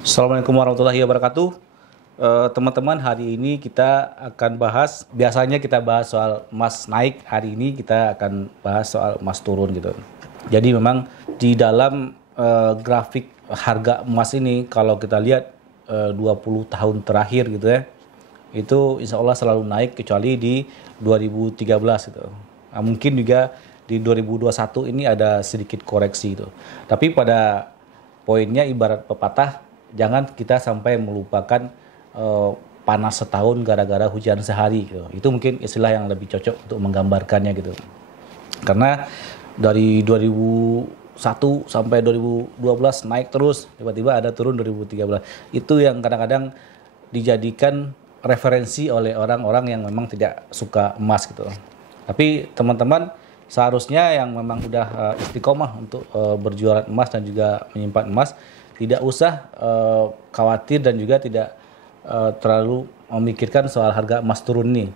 Assalamualaikum warahmatullahi wabarakatuh. Teman-teman, hari ini kita akan bahas, biasanya kita bahas soal emas naik, hari ini kita akan bahas soal emas turun gitu. Jadi memang di dalam grafik harga emas ini, kalau kita lihat 20 tahun terakhir gitu ya, itu insya Allah selalu naik kecuali di 2013 gitu. Nah, mungkin juga di 2021 ini ada sedikit koreksi itu. Tapi pada poinnya ibarat pepatah, jangan kita sampai melupakan panas setahun gara-gara hujan sehari gitu. Itu mungkin istilah yang lebih cocok untuk menggambarkannya gitu. Karena dari 2001 sampai 2012 naik terus, tiba-tiba ada turun 2013. Itu yang kadang-kadang dijadikan referensi oleh orang-orang yang memang tidak suka emas gitu. Tapi teman-teman seharusnya yang memang udah istiqomah untuk berjualan emas dan juga menyimpan emas, tidak usah khawatir dan juga tidak terlalu memikirkan soal harga emas turun nih.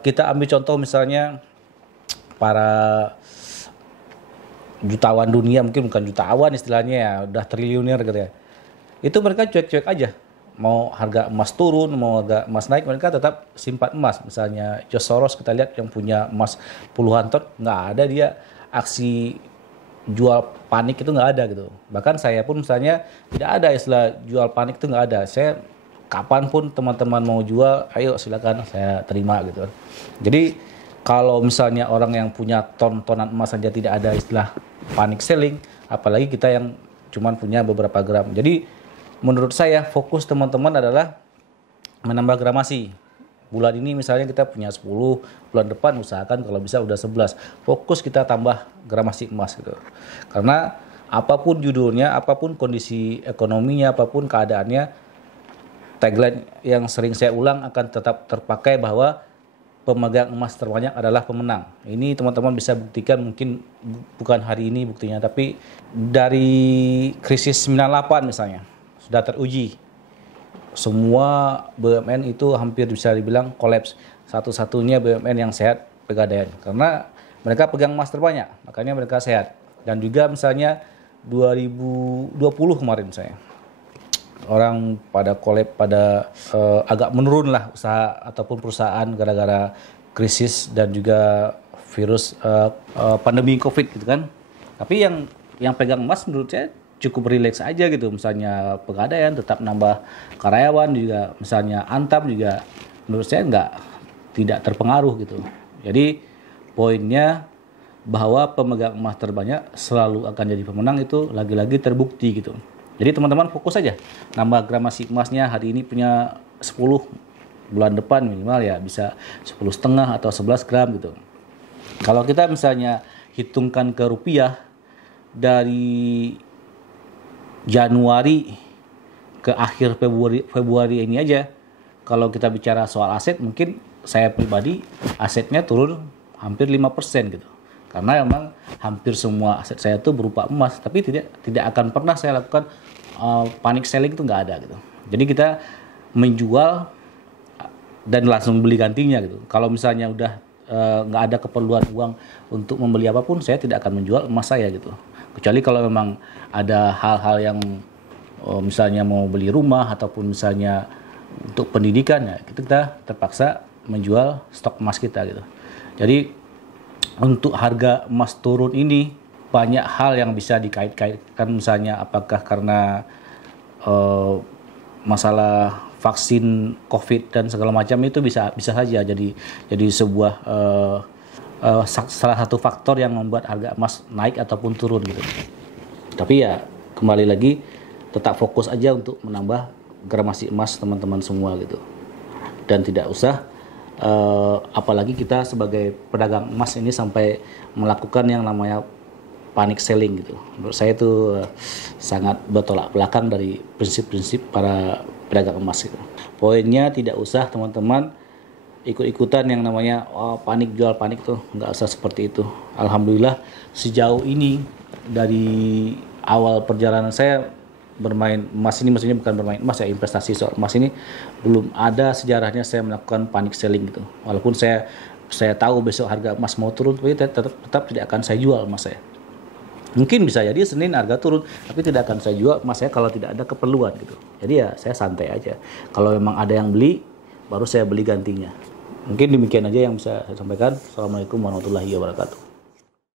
Kita ambil contoh misalnya para jutawan dunia, mungkin bukan jutawan istilahnya ya, udah triliuner gitu ya. Itu mereka cuek-cuek aja. Mau harga emas turun, mau harga emas naik, mereka tetap simpan emas. Misalnya George Soros kita lihat yang punya emas puluhan ton, nggak ada dia aksi jual panik itu nggak ada gitu. Bahkan saya pun misalnya tidak ada istilah jual panik itu nggak ada. Saya kapanpun teman-teman mau jual, ayo silakan saya terima gitu. Jadi kalau misalnya orang yang punya ton-tonan emas saja tidak ada istilah panic selling, apalagi kita yang cuman punya beberapa gram. Jadi menurut saya fokus teman-teman adalah menambah gramasi. Bulan ini misalnya kita punya 10, bulan depan usahakan kalau bisa udah 11. Fokus kita tambah gramasi emas gitu. Karena apapun judulnya, apapun kondisi ekonominya, apapun keadaannya, tagline yang sering saya ulang akan tetap terpakai bahwa pemegang emas terbanyak adalah pemenang. Ini teman-teman bisa buktikan, mungkin bukan hari ini buktinya, tapi dari krisis 98 misalnya sudah teruji. Semua BUMN itu hampir bisa dibilang kolaps. Satu-satunya BUMN yang sehat Pegadaian. Karena mereka pegang emas terbanyak, makanya mereka sehat. Dan juga misalnya 2020 kemarin misalnya, orang pada kolaps, pada agak menurun lah usaha ataupun perusahaan gara-gara krisis dan juga virus pandemi COVID gitu kan. Tapi yang pegang emas menurut saya cukup rileks aja gitu. Misalnya Pegadaian tetap nambah karyawan juga, misalnya Antam juga menurut saya tidak terpengaruh gitu. Jadi poinnya bahwa pemegang emas terbanyak selalu akan jadi pemenang itu lagi-lagi terbukti gitu. Jadi teman-teman fokus aja nambah gramasi emasnya. Hari ini punya 10, bulan depan minimal ya bisa 10,5 atau 11 gram gitu. Kalau kita misalnya hitungkan ke rupiah, dari Januari ke akhir Februari ini aja, kalau kita bicara soal aset, mungkin saya pribadi asetnya turun hampir 5% gitu. Karena memang hampir semua aset saya itu berupa emas, tapi tidak akan pernah saya lakukan panic selling, itu nggak ada gitu. Jadi kita menjual dan langsung beli gantinya gitu. Kalau misalnya udah nggak ada keperluan uang untuk membeli apapun, saya tidak akan menjual emas saya gitu. Kecuali kalau memang ada hal-hal yang misalnya mau beli rumah ataupun misalnya untuk pendidikan, ya kita terpaksa menjual stok emas kita gitu. Jadi untuk harga emas turun ini banyak hal yang bisa dikait-kaitkan, misalnya apakah karena masalah vaksin COVID dan segala macam, itu bisa saja jadi sebuah salah satu faktor yang membuat harga emas naik ataupun turun gitu. Tapi ya kembali lagi tetap fokus aja untuk menambah gramasi emas teman-teman semua gitu. Dan tidak usah apalagi kita sebagai pedagang emas ini sampai melakukan yang namanya panic selling gitu. Menurut saya itu sangat bertolak belakang dari prinsip-prinsip para pedagang emas gitu. Poinnya tidak usah teman-teman ikut-ikutan yang namanya panik jual panik tuh, nggak usah seperti itu. Alhamdulillah sejauh ini dari awal perjalanan saya bermain emas ini, maksudnya bukan bermain emas ya, investasi soal emas ini, belum ada sejarahnya saya melakukan panic selling gitu. Walaupun saya tahu besok harga emas mau turun, tapi tetap tidak akan saya jual emas saya. Mungkin bisa jadi Senin harga turun, tapi tidak akan saya jual emas saya kalau tidak ada keperluan gitu. Jadi ya saya santai aja. Kalau memang ada yang beli, baru saya beli gantinya. Mungkin demikian aja yang bisa saya sampaikan. Assalamualaikum warahmatullahi wabarakatuh.